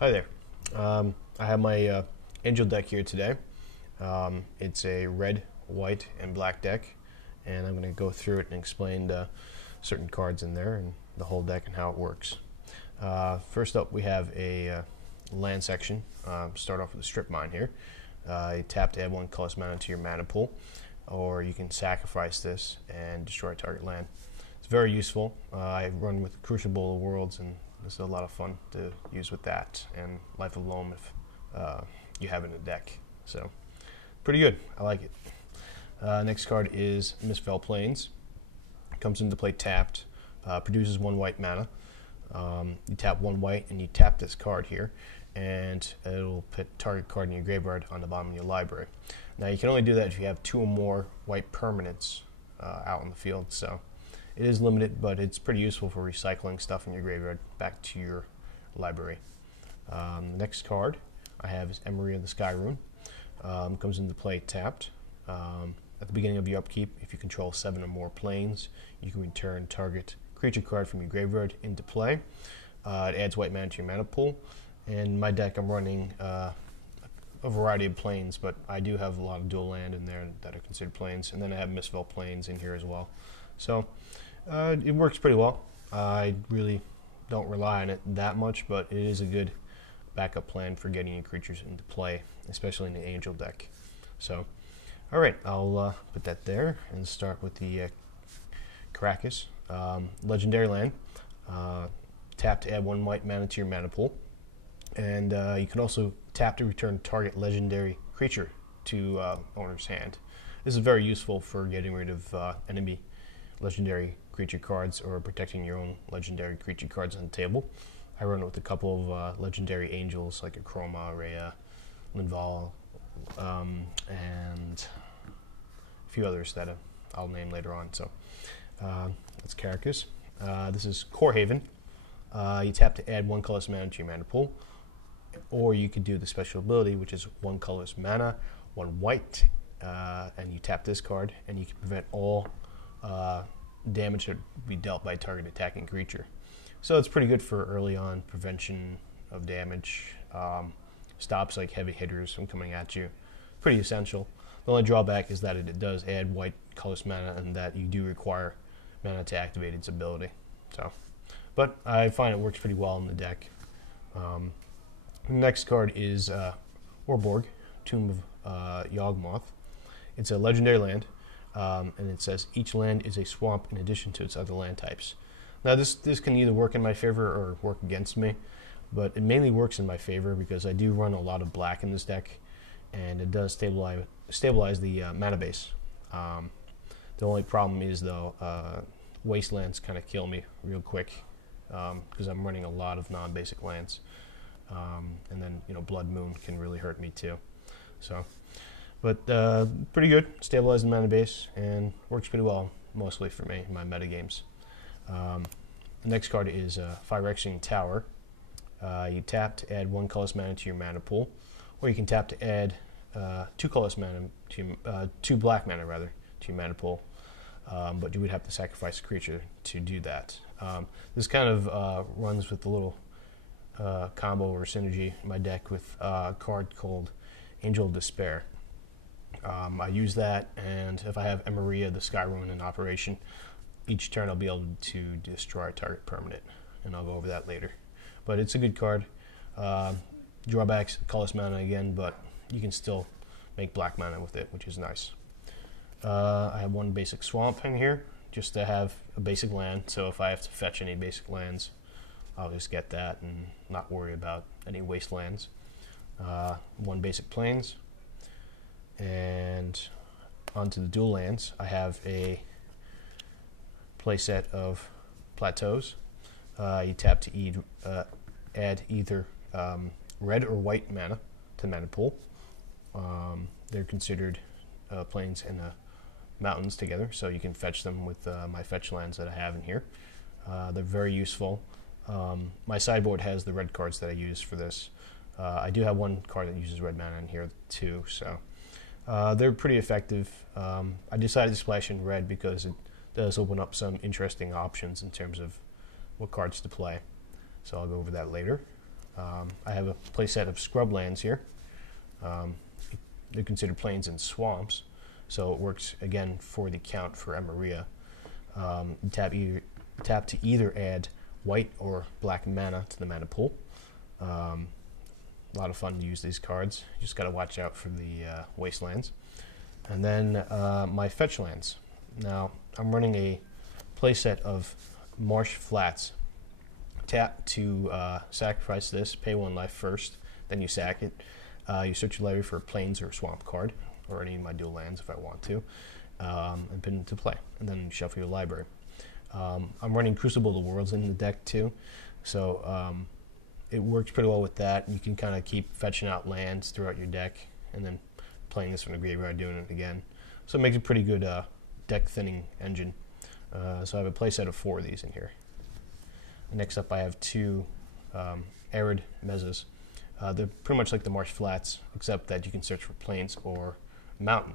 Hi there. I have my Angel deck here today. It's a red, white, and black deck, and I'm going to go through it and explain the certain cards in there and the whole deck and how it works. First up, we have a land section. Start off with a strip mine here. You tap to add 1 colorless mana to your mana pool, or you can sacrifice this and destroy target land. It's very useful. I run with Crucible of Worlds, and this is a lot of fun to use with that and Life of Loam if you have it in a deck. So, pretty good. I like it. Next card is Mistfell Plains. Comes into play tapped. Produces 1 white mana. You tap 1 white and you tap this card here, and it'll put target card in your graveyard on the bottom of your library. Now you can only do that if you have 2 or more white permanents out in the field. So it is limited, but it's pretty useful for recycling stuff in your graveyard back to your library. The next card I have is Emery of the Sky Rune. Comes into play tapped. At the beginning of your upkeep, if you control 7 or more planes, you can return target creature card from your graveyard into play. It adds white mana to your mana pool. In my deck, I'm running a variety of planes, but I do have a lot of dual land in there that are considered planes, and then I have Mistfell Plains in here as well. So it works pretty well. I really don't rely on it that much, but it is a good backup plan for getting your creatures into play, especially in the Angel deck. So, alright, I'll put that there and start with the Caracas. Legendary land. Tap to add 1 white mana to your mana pool. And you can also tap to return target legendary creature to owner's hand. This is very useful for getting rid of enemy legendary creature cards or protecting your own legendary creature cards on the table. I run it with a couple of legendary angels like a Chroma, Rhea, Linval, and a few others that I'll name later on. So that's Caracas. This is Core Haven. You tap to add 1 colorless mana to your mana pool, or you could do the special ability, which is 1 colorless mana, 1 white, and you tap this card, and you can prevent all damage that would be dealt by target attacking creature. So it's pretty good for early on prevention of damage. Stops like heavy hitters from coming at you. Pretty essential. The only drawback is that it does add white colorless mana, and that you do require mana to activate its ability. So, but I find it works pretty well in the deck. The next card is Orborg, Tomb of Yawgmoth. It's a legendary land, and it says each land is a swamp in addition to its other land types. Now this can either work in my favor or work against me, but it mainly works in my favor because I do run a lot of black in this deck, and it does stabilize the mana base. The only problem is, though, wastelands kind of kill me real quick because I'm running a lot of non-basic lands, and then Blood Moon can really hurt me too. So, but pretty good, stabilizing mana base, and works pretty well mostly for me in my meta games. The next card is Phyrexian Tower. You tap to add 1 colorless mana to your mana pool, or you can tap to add 2 colorless mana to 2 black mana rather to your mana pool. But you would have to sacrifice a creature to do that. This kind of runs with the little combo or synergy in my deck with a card called Angel of Despair. I use that, and if I have Emery of the Sky Rune in operation, each turn I'll be able to destroy a target permanent, and I'll go over that later. But it's a good card. Drawbacks, colorless mana again, but you can still make black mana with it, which is nice. I have 1 basic swamp in here, just to have a basic land, so if I have to fetch any basic lands, I'll just get that and not worry about any wastelands. 1 basic plains, and onto the dual lands, I have a playset of plateaus. You tap to add either red or white mana to the mana pool. They're considered plains and mountains together, so you can fetch them with my fetch lands that I have in here. They're very useful. My sideboard has the red cards that I use for this. I do have 1 card that uses red mana in here too, so they're pretty effective. I decided to splash in red because it does open up some interesting options in terms of what cards to play. So I'll go over that later. I have a playset of scrub lands here. They're considered plains and swamps, so it works again for the count for Emeria. Tap to either add white or black mana to the mana pool. A lot of fun to use these cards. You just got to watch out for the wastelands. And then my fetch lands. Now I'm running a playset of Marsh Flats. Tap to sacrifice this, pay 1 life first, then you sack it. You search your library for a plains or swamp card, or any of my dual lands if I want to, and put it into play. And then you shuffle your library. I'm running Crucible of the Worlds in the deck too, so it works pretty well with that. You can kind of keep fetching out lands throughout your deck, and then playing this from the graveyard, doing it again. So it makes a pretty good deck thinning engine. So I have a playset of 4 of these in here. Next up I have 2 Arid Mezzas. They're pretty much like the Marsh Flats, except that you can search for plains or mountain.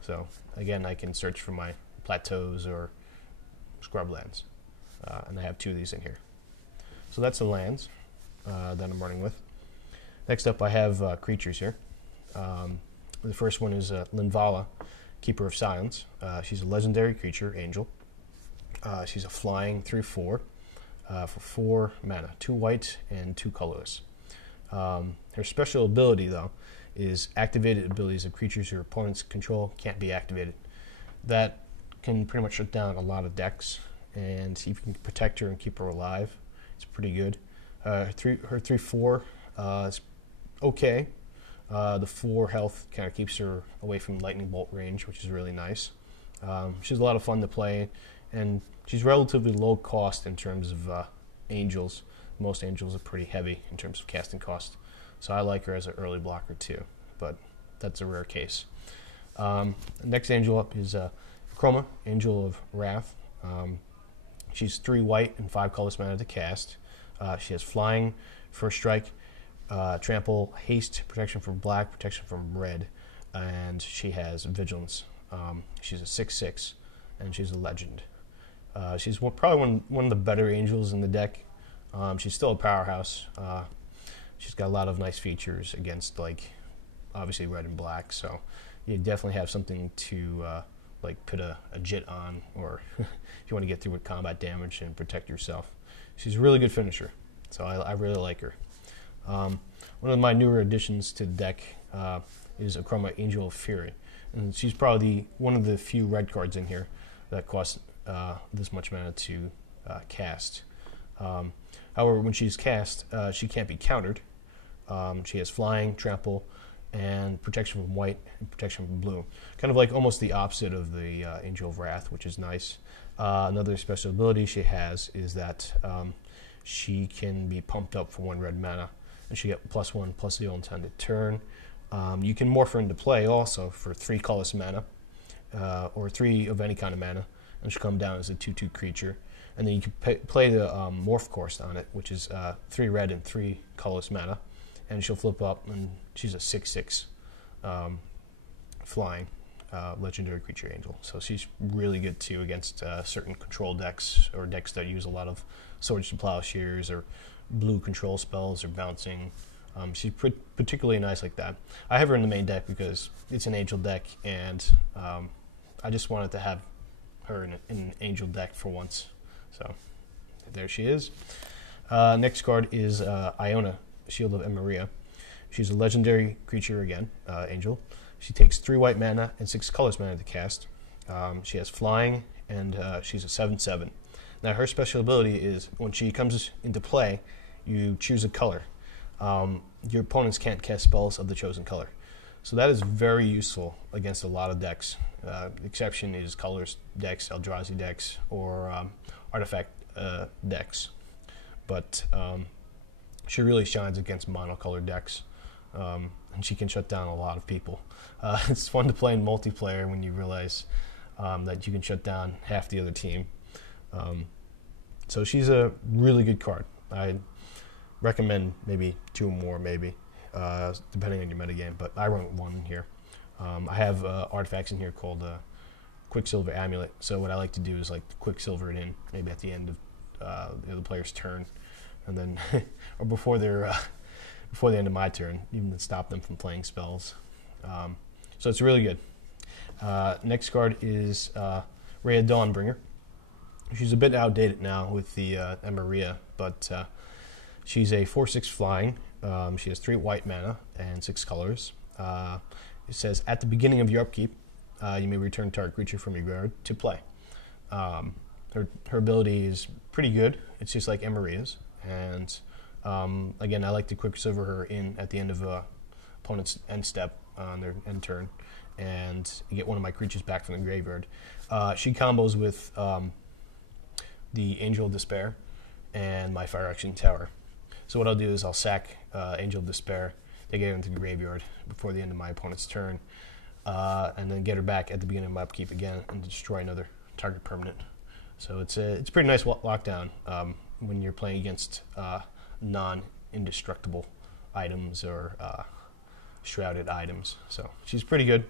So again, I can search for my plateaus or scrublands, and I have 2 of these in here. So that's the lands that I'm running with. Next up I have creatures here. The first one is Linvala, Keeper of Silence. She's a legendary creature, Angel. She's a flying 3/4 for 4 mana, 2 white and 2 colorless. Her special ability, though, is activated abilities of creatures your opponents control can't be activated. That can pretty much shut down a lot of decks, and if you can protect her and keep her alive, it's pretty good. Her 3/4 is okay. The 4 health kind of keeps her away from lightning bolt range, which is really nice. She's a lot of fun to play, and she's relatively low cost in terms of angels. Most angels are pretty heavy in terms of casting cost, so I like her as an early blocker too, but that's a rare case. Next angel up is Chroma, Angel of Wrath. She's 3 white and 5 colorless mana to cast. She has flying, first strike, trample, haste, protection from black, protection from red, and she has vigilance. She's a 6/6, and she's a legend. She's probably one of the better angels in the deck. She's still a powerhouse. She's got a lot of nice features against, like, obviously red and black, so you definitely have something to like put a jit on, or if you want to get through with combat damage and protect yourself. She's a really good finisher, so I really like her. One of my newer additions to the deck is Chroma, Angel of Fury, and she's probably one of the few red cards in here that cost this much mana to cast. However, when she's cast, she can't be countered. She has flying, trample, and protection from white and protection from blue. Kind of like almost the opposite of the Angel of Wrath, which is nice. Another special ability she has is that she can be pumped up for 1 red mana, and she get +1/+0 intended turn. You can morph her into play also for 3 colorless mana, or 3 of any kind of mana, and she'll come down as a 2/2 creature. And then you can play the morph course on it, which is 3 red and 3 colorless mana, and she'll flip up, and she's a 6/6 flying legendary creature angel. So she's really good too against certain control decks, or decks that use a lot of swords to plowshares or blue control spells or bouncing. She's particularly nice like that. I have her in the main deck because it's an angel deck, and I just wanted to have her in an angel deck for once. So there she is. Next card is Iona, Shield of Emeria. She's a legendary creature again, angel. She takes 3 white mana and 6 colorless mana to cast. She has flying, and she's a 7/7. Now her special ability is when she comes into play, you choose a color. Your opponents can't cast spells of the chosen color. So that is very useful against a lot of decks. The exception is colors decks, Eldrazi decks, or artifact decks. But she really shines against monocolored decks, and she can shut down a lot of people. It's fun to play in multiplayer when you realize that you can shut down half the other team. So she's a really good card. I recommend maybe 2 more, maybe, depending on your metagame, but I run 1 here. I have artifacts in here called Quicksilver Amulet, so what I like to do is like Quicksilver it in, maybe at the end of the other player's turn, and then or before before the end of my turn, even to stop them from playing spells. So it's really good. Next card is Rhea Dawnbringer. She's a bit outdated now with the Emeria, but she's a 4/6 flying. She has 3 white mana and 6 colors. It says, at the beginning of your upkeep, you may return target creature from your graveyard to play. Her ability is pretty good. It's just like Emeria's. And again, I like to quick silver her in at the end of opponent's end step on their end turn and get one of my creatures back from the graveyard. She combos with the Angel of Despair and my Fire Action Tower. So what I'll do is I'll sack Angel of Despair, take it into the graveyard before the end of my opponent's turn, and then get her back at the beginning of my upkeep again and destroy another target permanent. So it's a pretty nice lockdown when you're playing against non-indestructible items or shrouded items. So she's pretty good.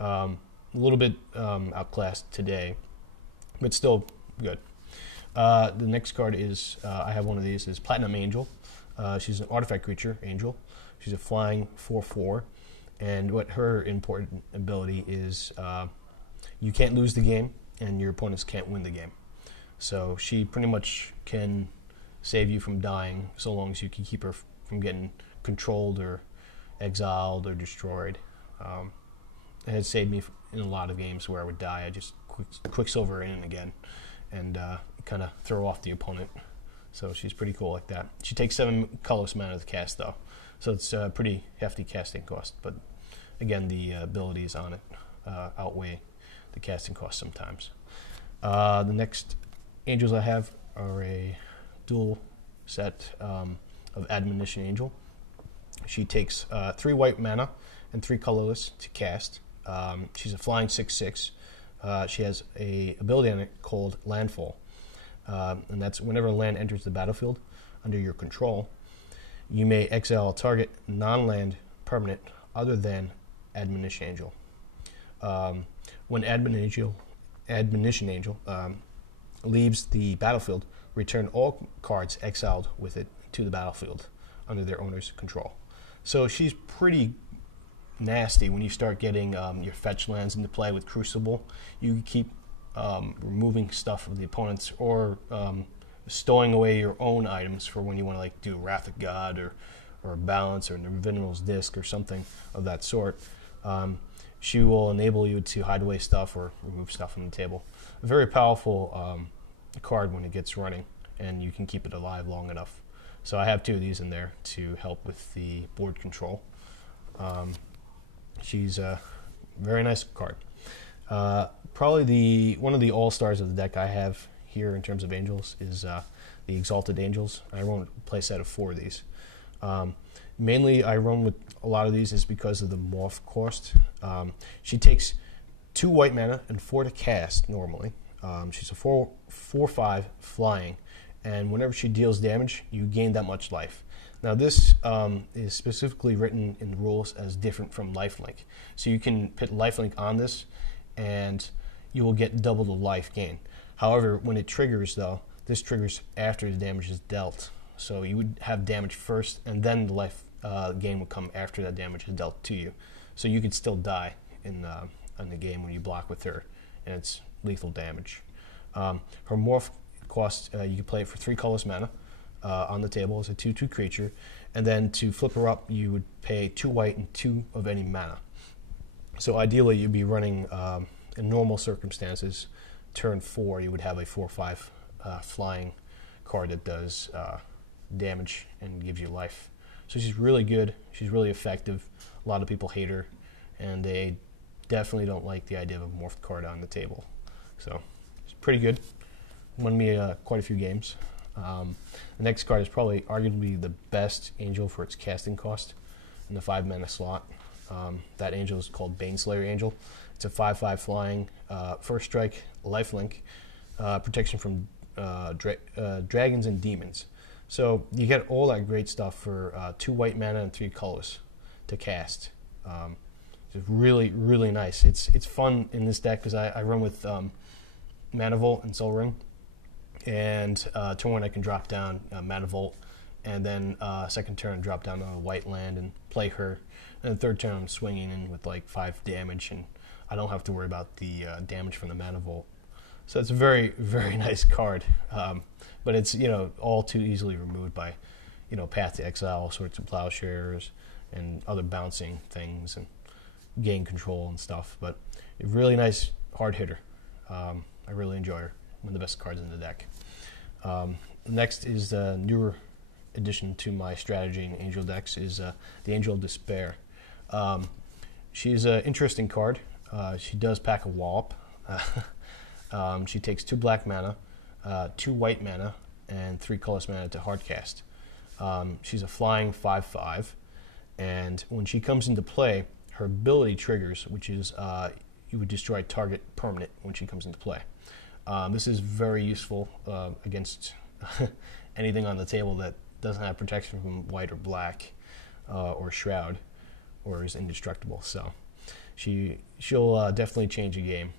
A little bit outclassed today, but still good. The next card is, I have one of these, is Platinum Angel. She's an artifact creature, Angel. She's a flying 4/4, and what her important ability is, you can't lose the game, and your opponents can't win the game. So she pretty much can save you from dying, so long as you can keep her from getting controlled or exiled or destroyed. It has saved me in a lot of games where I would die. I just quicksilver in and again, and kind of throw off the opponent. So she's pretty cool like that. She takes 7 colorless mana to cast, though, so it's a pretty hefty casting cost. But again, the abilities on it outweigh the casting cost sometimes. The next angels I have are a dual set of Admonition Angel. She takes 3 white mana and 3 colorless to cast. She's a flying 6/6. She has a ability on it called Landfall, and that's whenever land enters the battlefield under your control, you may exile a target non-land permanent other than Admonition Angel. When Admonition Angel leaves the battlefield, return all cards exiled with it to the battlefield under their owner's control. So she's pretty nasty when you start getting your fetch lands into play with Crucible. You keep removing stuff from the opponents, or stowing away your own items for when you want to like do Wrath of God or Balance or Veneral's Disc or something of that sort. She will enable you to hide away stuff or remove stuff from the table. A very powerful card when it gets running, and you can keep it alive long enough. So I have 2 of these in there to help with the board control. She's a very nice card. Probably one of the all-stars of the deck I have here in terms of angels is the Exalted Angels. I run a play set of 4 of these. Mainly I run with a lot of these is because of the morph cost. She takes 2 white mana and 4 to cast normally. She's a 4/5 flying, and whenever she deals damage, you gain that much life. Now this is specifically written in the rules as different from lifelink. So you can put lifelink on this and you will get double the life gain. However, when it triggers though, this triggers after the damage is dealt. So you would have damage first and then the life gain would come after that damage is dealt to you. So you could still die in the game when you block with her, and it's lethal damage. Her morph cost, you can play it for 3 colorless mana. On the table as a 2/2 creature, and then to flip her up, you would pay 2 white and 2 of any mana. So ideally, you'd be running in normal circumstances. Turn 4, you would have a 4/5 flying card that does damage and gives you life. So she's really good. She's really effective. A lot of people hate her, and they definitely don't like the idea of a morphed card on the table. So it's pretty good. Won me quite a few games. The next card is probably arguably the best angel for its casting cost in the 5 mana slot. That angel is called Baneslayer Angel. It's a 5/5 flying, first strike, lifelink, protection from dragons and demons. So you get all that great stuff for 2 white mana and 3 colors to cast. It's really, really nice. It's fun in this deck because I run with Mana Vault and Soul Ring. And turn 1 I can drop down Mana Vault and then second turn drop down on a white land and play her. And the third turn I'm swinging in with like 5 damage, and I don't have to worry about the damage from the Mana Volt. So it's a very, very nice card, but it's, you know, all too easily removed by, you know, Path to Exile, all sorts of Plowshares and other bouncing things and gain control and stuff. But a really nice hard hitter. I really enjoy her. One of the best cards in the deck. Next is the newer addition to my strategy in Angel decks is the Angel of Despair. She's an interesting card. She does pack a wallop. She takes 2 black mana, 2 white mana, and 3 colorless mana to hardcast. She's a flying 5/5, and when she comes into play, her ability triggers, which is you would destroy target permanent when she comes into play. This is very useful against anything on the table that doesn't have protection from white or black or shroud or is indestructible. So she'll definitely change a game.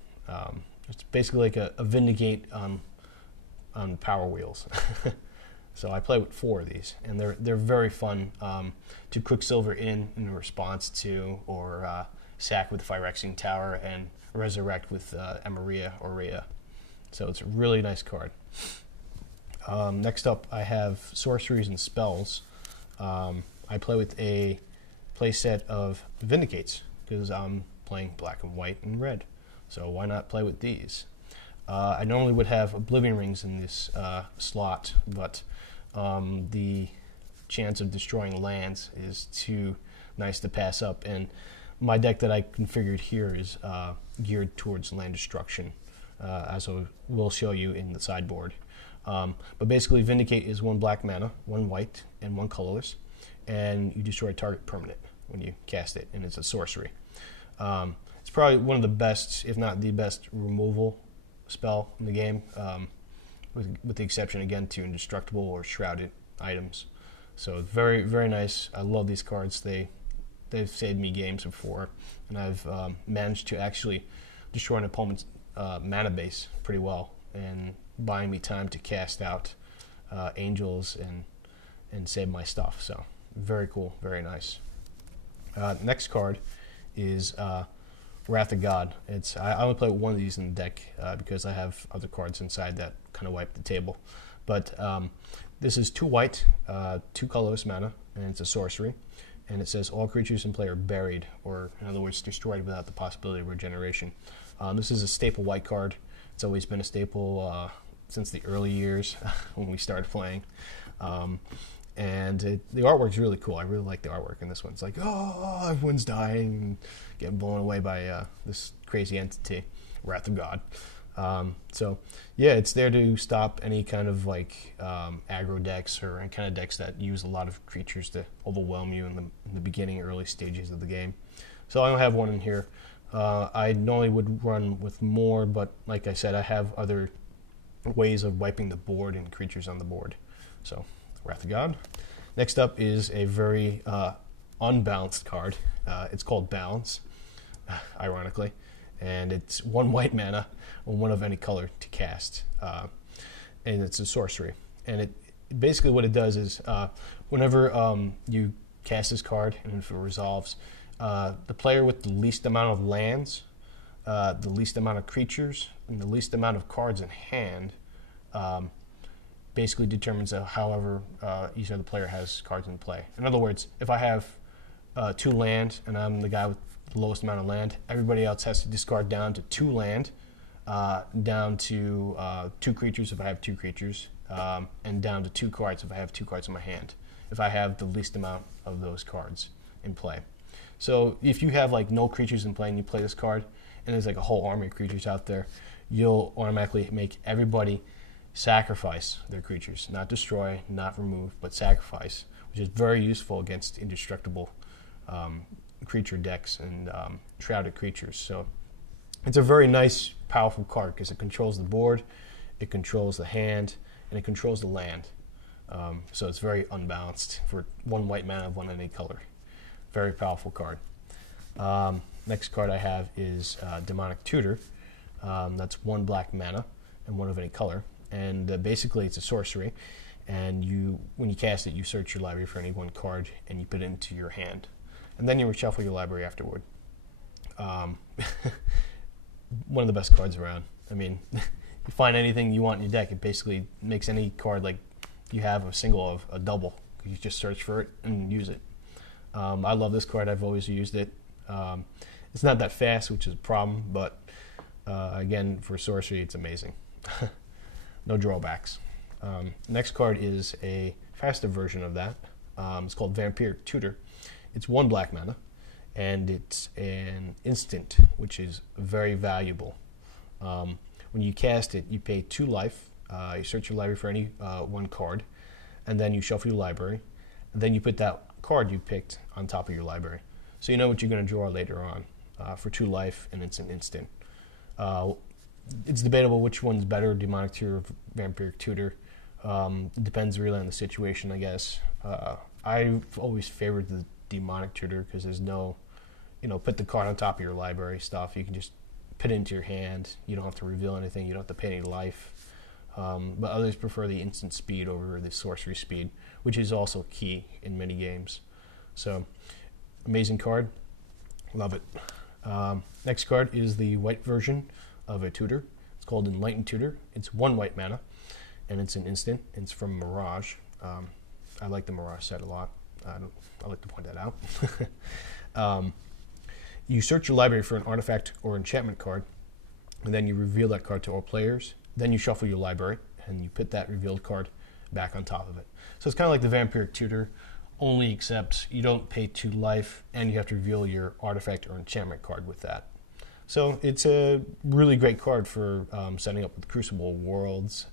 It's basically like a Vindicate on power wheels. So I play with 4 of these, and they're very fun to Quicksilver in response to, or sack with Phyrexian Tower and resurrect with Emeria or Rhea. So it's a really nice card. Next up, I have sorceries and spells. I play with a playset of Vindicates because I'm playing black and white and red. So why not play with these? I normally would have Oblivion Rings in this slot, but the chance of destroying lands is too nice to pass up. And my deck that I configured here is geared towards land destruction, as I will show you in the sideboard. But basically, Vindicate is 1 black mana, 1 white, and 1 colorless, and you destroy a target permanent when you cast it, and it's a sorcery. It's probably one of the best, if not the best, removal spell in the game, with the exception, again, to indestructible or shrouded items. So very, very nice. I love these cards. They've saved me games before, and I've managed to actually destroy an opponent's mana base pretty well, and buying me time to cast out angels and save my stuff. So very cool, very nice. Next card is Wrath of God. I only play with 1 of these in the deck because I have other cards inside that kind of wipe the table. But this is 2 white, 2 colorless mana, and it's a sorcery. And it says all creatures in play are buried, or in other words, destroyed without the possibility of regeneration. This is a staple white card. It's always been a staple since the early years when we started playing. And the artwork's really cool. I really like the artwork in this one. It's like, oh, everyone's dying and getting blown away by this crazy entity, Wrath of God. So, yeah, it's there to stop any kind of like aggro decks or any kind of decks that use a lot of creatures to overwhelm you in the beginning, early stages of the game. So I don't have one in here. I normally would run with more, but like I said, I have other ways of wiping the board and creatures on the board. So, Wrath of God. Next up is a very unbalanced card. It's called Balance, ironically, and it's 1 white mana or 1 of any color to cast, and it's a sorcery. And basically what it does is whenever you cast this card, and if it resolves, the player with the least amount of lands, the least amount of creatures, and the least amount of cards in hand basically determines however each other player has cards in play. In other words, if I have 2 land and I'm the guy with the lowest amount of land, everybody else has to discard down to 2 land, down to 2 creatures if I have 2 creatures, and down to 2 cards if I have 2 cards in my hand, if I have the least amount of those cards in play. So if you have like no creatures in play and you play this card, and there's like a whole army of creatures out there, you'll automatically make everybody sacrifice their creatures, not destroy, not remove, but sacrifice, which is very useful against indestructible creature decks and shrouded creatures. So it's a very nice, powerful card because it controls the board, it controls the hand, and it controls the land. So it's very unbalanced for 1 white mana of 1 any color. Very powerful card. Next card I have is Demonic Tutor. That's 1 black mana and 1 of any color. And basically it's a sorcery. and when you cast it, you search your library for any one card, and you put it into your hand. And then you reshuffle your library afterward. One of the best cards around. I mean, you find anything you want in your deck, it basically makes any card like you have a single of a double. You just search for it and use it. I love this card. I've always used it. It's not that fast, which is a problem, but again, for sorcery, it's amazing. No drawbacks. Next card is a faster version of that. It's called Vampiric Tutor. It's 1 black mana, and it's an instant, which is very valuable. When you cast it, you pay 2 life. You search your library for any one card, and then you shuffle your library, and then you put that card you picked on top of your library. So you know what you're going to draw later on for 2 life, and it's an instant. It's debatable which one's better, Demonic Tutor or Vampiric Tutor. It depends really on the situation, I guess. I've always favored the Demonic Tutor because there's no, put the card on top of your library stuff. You can just put it into your hand. You don't have to reveal anything. You don't have to pay any life. But others prefer the instant speed over the sorcery speed, which is also key in many games. So, amazing card. Love it. Next card is the white version of a tutor. It's called Enlightened Tutor. It's 1 white mana, and it's an instant. It's from Mirage. I like the Mirage set a lot. I like to point that out. You search your library for an artifact or enchantment card, and then you reveal that card to all players. Then you shuffle your library, and you put that revealed card back on top of it. So it's kind of like the Vampiric Tutor, only except you don't pay 2 life, and you have to reveal your artifact or enchantment card with that. So it's a really great card for setting up with Crucible Worlds,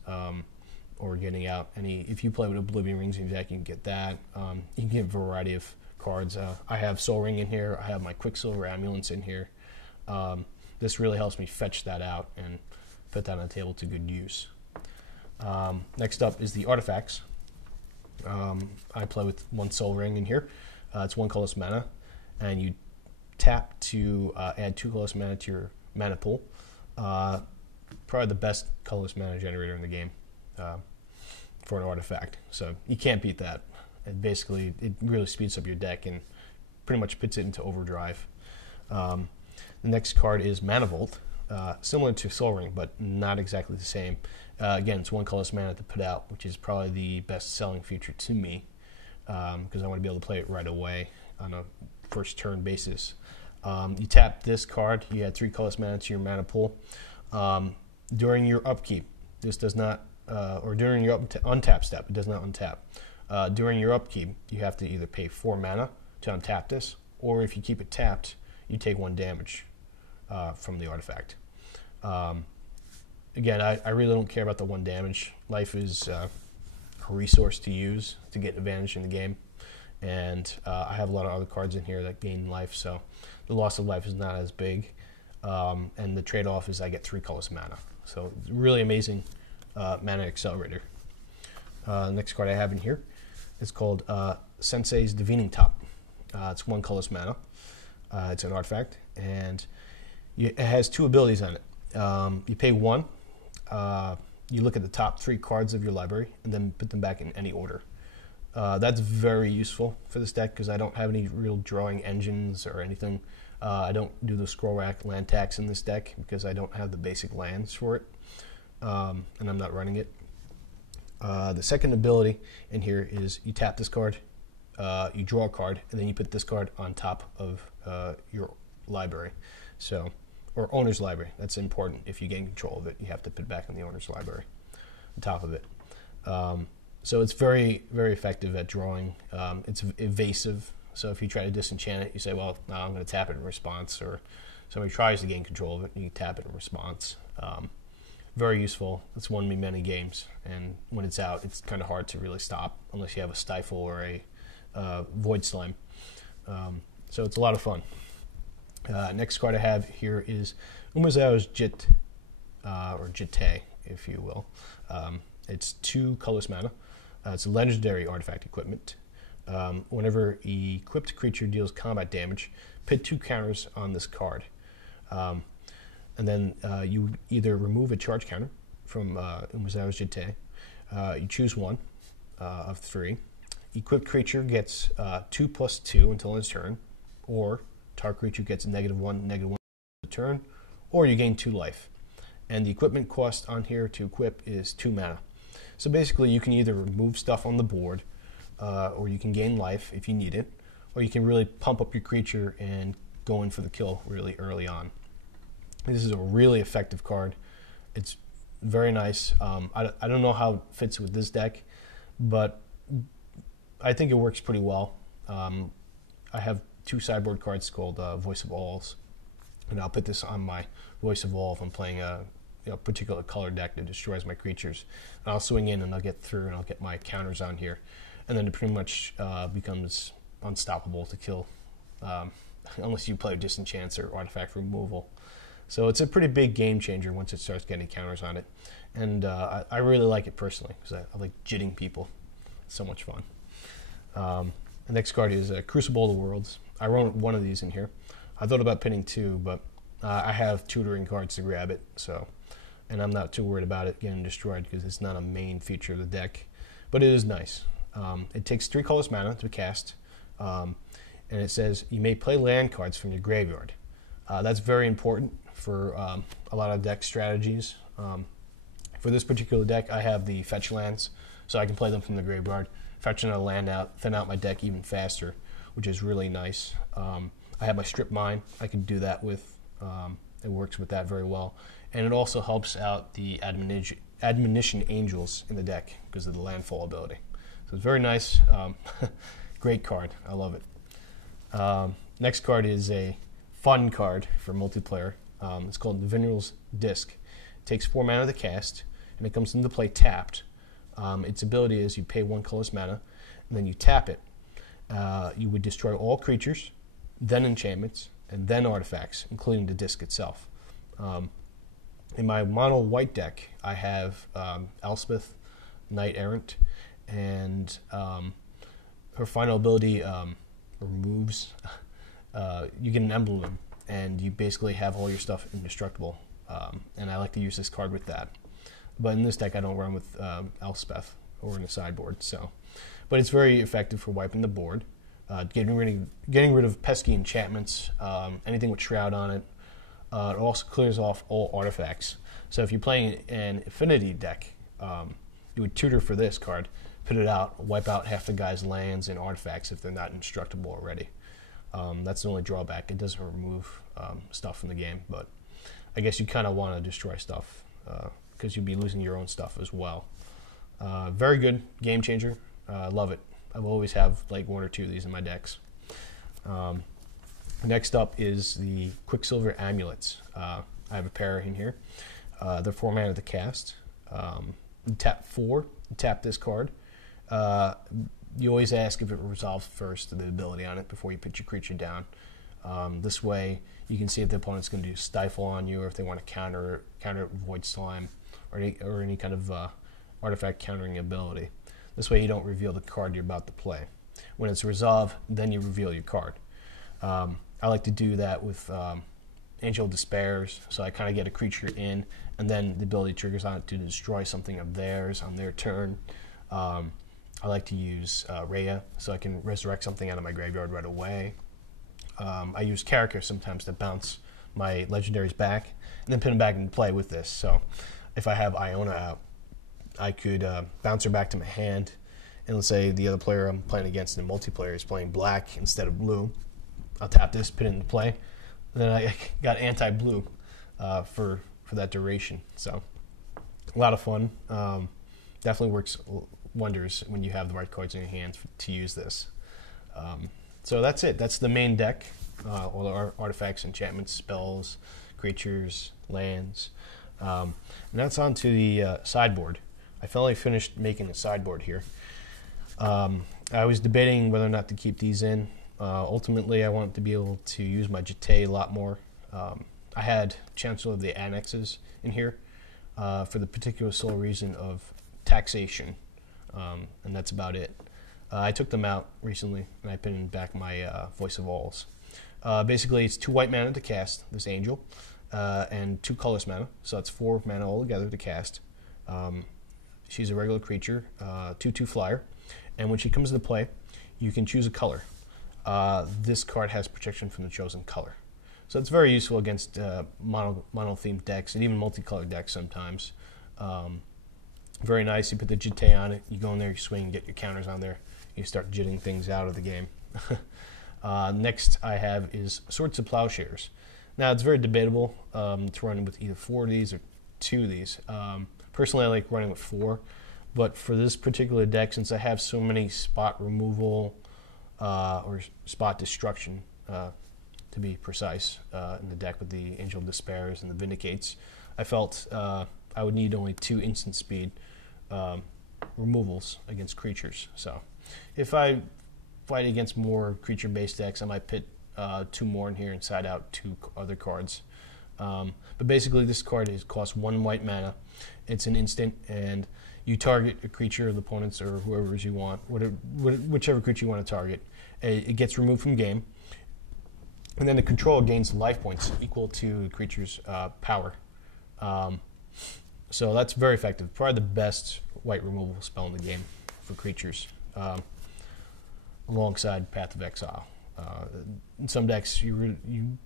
or getting out any. If you play with Oblivion Rings in your deck, you can get that. You can get a variety of cards. I have Soul Ring in here. I have my Quicksilver Ambulance in here. This really helps me fetch that out and put that on the table to good use. Next up is the artifacts. I play with 1 Soul Ring in here. It's 1 colorless mana, and you tap to add 2 colorless mana to your mana pool. Probably the best colorless mana generator in the game for an artifact. So you can't beat that. And basically, it really speeds up your deck and pretty much puts it into overdrive. The next card is Mana Vault. Similar to Soul Ring, but not exactly the same. Again, it's 1 colorless mana to put out, which is probably the best selling feature to me, because I want to be able to play it right away on a first turn basis. You tap this card, you add 3 colorless mana to your mana pool. During your upkeep, this does not, or during your untap step, it does not untap. During your upkeep, you have to either pay 4 mana to untap this, or if you keep it tapped, you take 1 damage from the artifact. Again, I really don't care about the 1 damage. Life is a resource to use to get advantage in the game, and I have a lot of other cards in here that gain life, so the loss of life is not as big, and the trade-off is I get 3 colorless mana. So it's really amazing mana accelerator. Next card I have in here is called Sensei's Divining Top. It's 1 colorless mana. It's an artifact, and it has 2 abilities on it. You pay 1. You look at the top 3 cards of your library and then put them back in any order. That's very useful for this deck because I don't have any real drawing engines or anything. I don't do the scroll rack land tax in this deck because I don't have the basic lands for it, and I'm not running it. The second ability in here is you tap this card, you draw a card, and then you put this card on top of your library. So, or owner's library. That's important. If you gain control of it, you have to put it back in the owner's library, on top of it. So it's very, very effective at drawing. It's evasive. So if you try to disenchant it, you say, well, no, I'm going to tap it in response. Or somebody tries to gain control of it, and you tap it in response. Very useful. It's won me many games. And when it's out, it's kind of hard to really stop unless you have a Stifle or a Void Slime. So it's a lot of fun. Next card I have here is Ummmms Jit, or Jitte, if you will. It's 2 colorless mana. It's a legendary artifact equipment. Whenever an equipped creature deals combat damage, put 2 counters on this card. And then you either remove a charge counter from Ummmms Jitte, you choose one, of 3. Equipped creature gets 2/2 until its turn, or target creature gets -1/-1 the turn, or you gain 2 life. And the equipment cost on here to equip is 2 mana. So basically you can either remove stuff on the board, or you can gain life if you need it, or you can really pump up your creature and go in for the kill really early on. This is a really effective card. It's very nice. I don't know how it fits with this deck, but I think it works pretty well. I have 2 sideboard cards called Voice of Alls, and I'll put this on my Voice of All if I'm playing a particular color deck that destroys my creatures. And I'll swing in and I'll get through and I'll get my counters on here, and then it pretty much becomes unstoppable to kill, unless you play Disenchants or Artifact Removal. So it's a pretty big game changer once it starts getting counters on it, and I really like it personally because I like jitting people. It's so much fun. The next card is Crucible of the Worlds. I wrote one of these in here. I thought about pinning 2, but I have tutoring cards to grab it, and I'm not too worried about it getting destroyed because it's not a main feature of the deck, but it is nice. It takes 3 colorless mana to cast, and it says you may play land cards from your graveyard. That's very important for a lot of deck strategies. For this particular deck, I have the fetch lands, so I can play them from the graveyard, fetch another land out, thin out my deck even faster, which is really nice. I have my Strip Mine. I can do that with. It works with that very well, and it also helps out the Admonition Angels in the deck because of the landfall ability. So it's very nice. Great card. I love it. Next card is a fun card for multiplayer. It's called the Mineral's Disc. It takes 4 mana to cast, and it comes into play tapped. Its ability is you pay 1 colorless mana, and then you tap it. You would destroy all creatures, then enchantments, and then artifacts, including the disc itself. In my mono white deck, I have Elspeth, Knight Errant, and her final ability removes. You get an emblem, and you basically have all your stuff indestructible. And I like to use this card with that. But in this deck, I don't run with Elspeth or in the sideboard. But it's very effective for wiping the board, getting rid of pesky enchantments, anything with Shroud on it. It also clears off all artifacts. So if you're playing an Affinity deck, you would tutor for this card, put it out, wipe out half the guy's lands and artifacts if they're not indestructible already. That's the only drawback. It doesn't remove stuff from the game, but I guess you kind of want to destroy stuff because you'd be losing your own stuff as well. Very good game changer. Love it. I've always have like 1 or 2 of these in my decks. Next up is the Quicksilver Amulets. I have a pair in here. They're 4 mana to cast. You tap 4, you tap this card. You always ask if it resolves first, the ability on it, before you put your creature down. This way, you can see if the opponent's going to do Stifle on you, or if they want to counter Void Slime, or any kind of artifact countering ability. This way, you don't reveal the card you're about to play. When it's resolved, then you reveal your card. I like to do that with Angel Despairs, so I kind of get a creature in, and then the ability triggers on it to destroy something of theirs on their turn. I like to use Rhea, so I can resurrect something out of my graveyard right away. I use Karaka sometimes to bounce my legendaries back, and then put them back into play with this. So if I have Iona out, I could bounce her back to my hand, and let's say the other player I'm playing against in multiplayer is playing black instead of blue. I'll tap this, put it into play, and then I got anti-blue for that duration. So a lot of fun. Definitely works wonders when you have the right cards in your hands to use this. So that's it. That's the main deck. All the artifacts, enchantments, spells, creatures, lands. And that's on to the sideboard. I finally finished making a sideboard here. I was debating whether or not to keep these in. Ultimately, I wanted to be able to use my Jete a lot more. I had Chancellor of the Annexes in here for the particular sole reason of taxation, and that's about it. I took them out recently, and I pinned back my Voice of Alls. Basically, it's 2 white mana to cast this Angel, and 2 colorless mana, so that's 4 mana altogether to cast. She's a regular creature, 2/2 flyer, and when she comes into play, you can choose a color. This card has protection from the chosen color. So it's very useful against mono-themed decks and even multicolored decks sometimes. Very nice. You put the jitte on it, you go in there, you swing, and get your counters on there, you start jitting things out of the game. Next I have is Swords of Plowshares. Now it's very debatable to run with either 4 of these or 2 of these. Personally, I like running with 4, but for this particular deck, since I have so many spot removal or spot destruction, to be precise, in the deck with the Angel of Despairs and the Vindicates, I felt I would need only 2 instant speed removals against creatures. So if I fight against more creature-based decks, I might put 2 more in here and side out 2 other cards. But basically, this card costs 1 white mana. It's an instant, and you target a creature of the opponent's or whoever's you want, whichever creature you want to target. It gets removed from game, and then the controller gains life points equal to the creature's power. So that's very effective. Probably the best white removal spell in the game for creatures, alongside Path of Exile. In some decks, you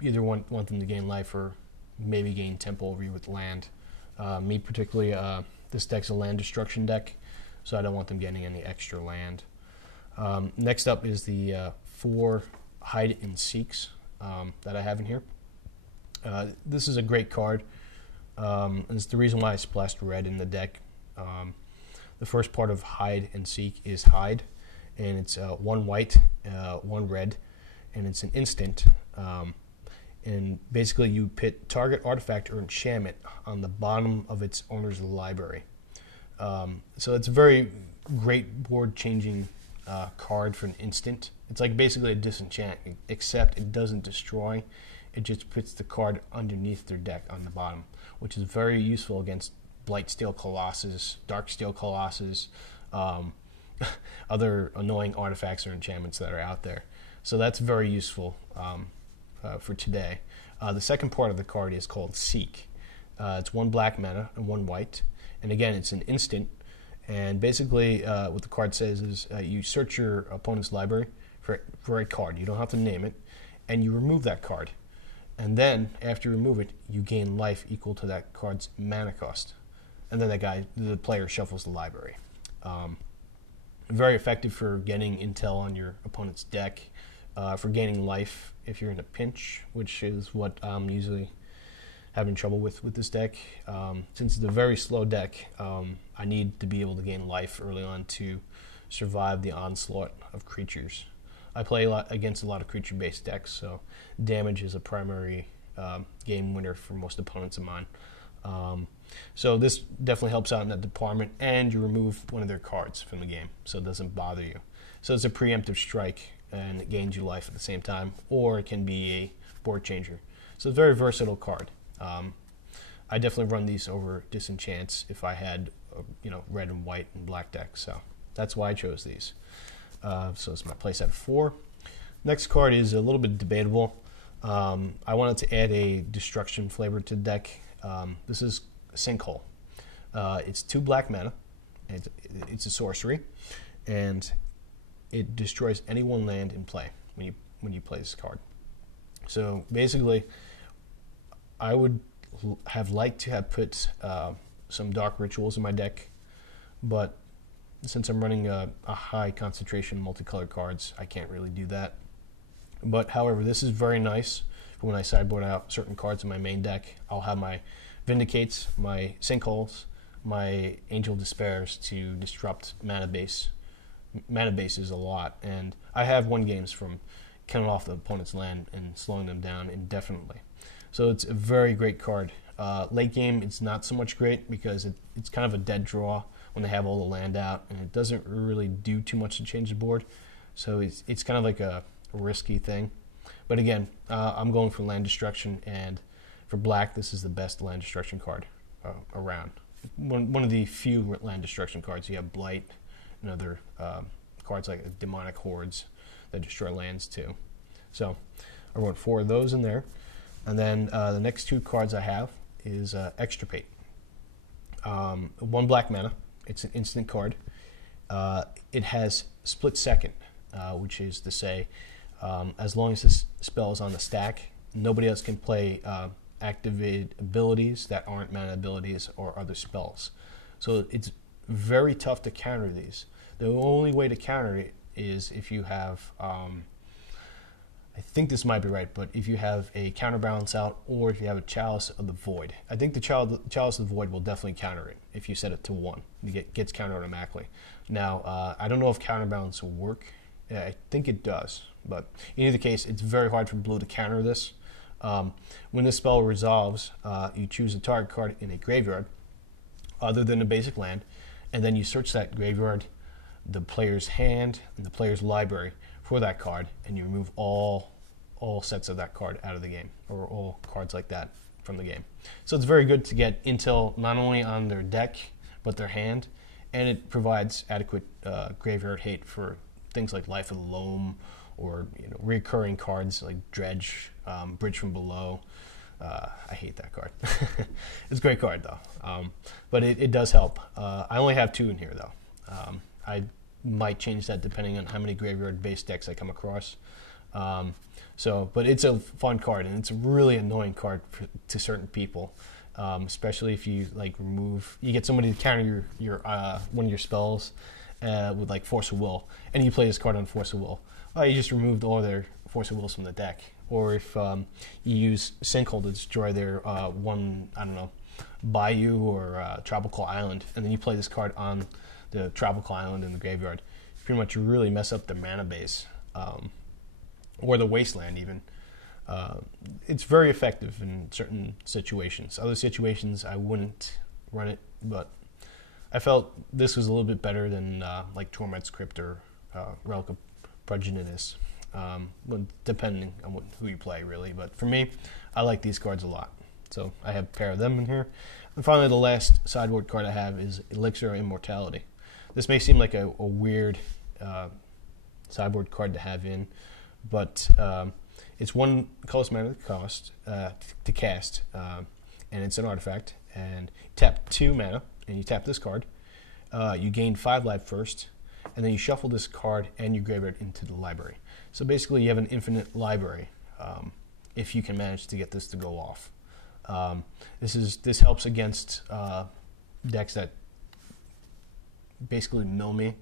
either want them to gain life or maybe gain tempo over you with land. Me particularly, this deck's a land destruction deck, so I don't want them getting any extra land. Next up is the 4 Hide and Seeks that I have in here. This is a great card, and it's the reason why I splashed red in the deck. The first part of Hide and Seek is Hide, and it's 1 white, 1 red, and it's an instant. And basically you put target artifact or enchantment on the bottom of its owner's library. So it's a very great board changing card for an instant. It's like basically a disenchant, except it doesn't destroy, it just puts the card underneath their deck on the bottom, which is very useful against Blightsteel Colossus, Darksteel Colossus, other annoying artifacts or enchantments that are out there. So that's very useful for today. The second part of the card is called Seek. It's 1 black mana and 1 white, and again it's an instant. And basically, what the card says is you search your opponent's library for a card. You don't have to name it, and you remove that card. And then after you remove it, you gain life equal to that card's mana cost. And then the player shuffles the library. Very effective for getting intel on your opponent's deck. For gaining life if you're in a pinch, which is what I'm usually having trouble with this deck. Since it's a very slow deck, I need to be able to gain life early on to survive the onslaught of creatures. I play against a lot of creature-based decks, so damage is a primary game winner for most opponents of mine. So this definitely helps out in that department, and you remove one of their cards from the game, so it doesn't bother you. So it's a preemptive strike, and it gains you life at the same time, or it can be a board changer. So it's a very versatile card. I definitely run these over disenchants if I had, red and white and black decks. So that's why I chose these. So it's my playset of 4. Next card is a little bit debatable. I wanted to add a destruction flavor to the deck. This is Sinkhole. It's 2 black mana. It's a sorcery, and it destroys any 1 land in play when you play this card. So basically, I would have liked to have put some dark rituals in my deck, but since I'm running a high concentration multicolored cards, I can't really do that. But however, this is very nice for when I sideboard out certain cards in my main deck. I'll have my Vindicates, my Sinkholes, my Angel of Despairs to disrupt mana bases a lot, and I have won games from killing off the opponent's land and slowing them down indefinitely. So it's a very great card. Late game, it's not so much great because it's kind of a dead draw when they have all the land out, and it doesn't really do too much to change the board. So it's kind of like a risky thing. But again, I'm going for land destruction, and for black, this is the best land destruction card around. One of the few land destruction cards. You have Blight and other cards like Demonic Hordes that destroy lands too. So I wrote 4 of those in there. And then the next 2 cards I have is Extirpate. 1 black mana, It's an instant card. It has split second, which is to say, as long as this spell is on the stack, nobody else can play activate abilities that aren't mana abilities or other spells. So it's very tough to counter these. The only way to counter it is if you have, I think this might be right, but if you have a counterbalance out or if you have a Chalice of the Void. I think the Chalice of the Void will definitely counter it if you set it to 1. It gets countered automatically. Now, I don't know if counterbalance will work. I think it does, but in either case, it's very hard for blue to counter this. When this spell resolves, you choose a target card in a graveyard other than a basic land, and then you search that graveyard, the player's hand, and the player's library for that card, and you remove all sets of that card out of the game, or all cards like that from the game. So it's very good to get intel not only on their deck, but their hand, and it provides adequate graveyard hate for things like Life of the Loam, or recurring cards like Dredge, Bridge from Below. I hate that card. It's a great card though, but it does help. I only have 2 in here though. I might change that depending on how many graveyard-based decks I come across. But it's a fun card, and it's a really annoying card to certain people, especially if you you get somebody to counter your one of your spells with like Force of Will, and you play this card on Force of Will. Oh, you just removed all their Force of Wills from the deck. Or if you use Sinkhole to destroy their Bayou or Tropical Island, and then you play this card on the Tropical Island in the graveyard, you pretty much really mess up their mana base, or the Wasteland even. It's very effective in certain situations. Other situations I wouldn't run it, but I felt this was a little bit better than like Torment's Crypt or Relic of Progenitus. Depending on who you play, really. But for me, I like these cards a lot. So I have a pair of them in here. And finally, the last sideboard card I have is Elixir of Immortality. This may seem like a weird sideboard card to have in, but it's 1 colorless mana cost to cast, and it's an artifact. And you tap 2 mana, and you tap this card. You gain 5 life first, and then you shuffle this card and your graveyard into the library. So basically you have an infinite library if you can manage to get this to go off. This helps against decks that basically mill me.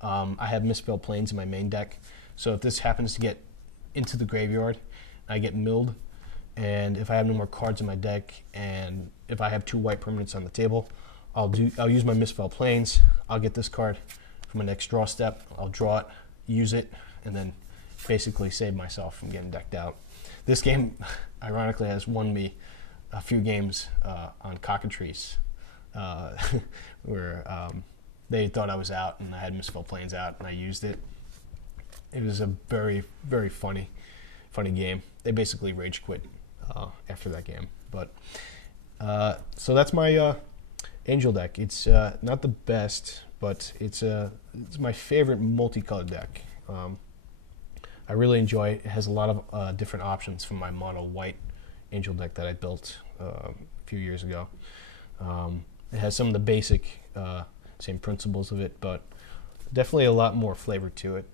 I have Misspelled Plains in my main deck, so if this happens to get into the graveyard, I get milled, and if I have no more cards in my deck, and if I have 2 white permanents on the table, I'll use my Misspelled Plains. I'll get this card for my next draw step. I'll draw it, use it, and then basically save myself from getting decked out. This game, ironically, has won me a few games on cockatrice, where they thought I was out and I had Misspelled Plains out and I used it. It was a very, very funny game. They basically rage quit after that game. But so that's my Angel deck. It's not the best, but it's my favorite multicolored deck. I really enjoy it. It has a lot of different options from my mono white Angel deck that I built a few years ago. It has some of the basic same principles of it, but definitely a lot more flavor to it.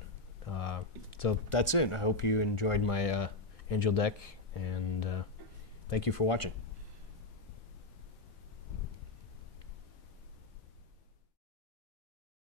So that's it. I hope you enjoyed my Angel deck, and thank you for watching.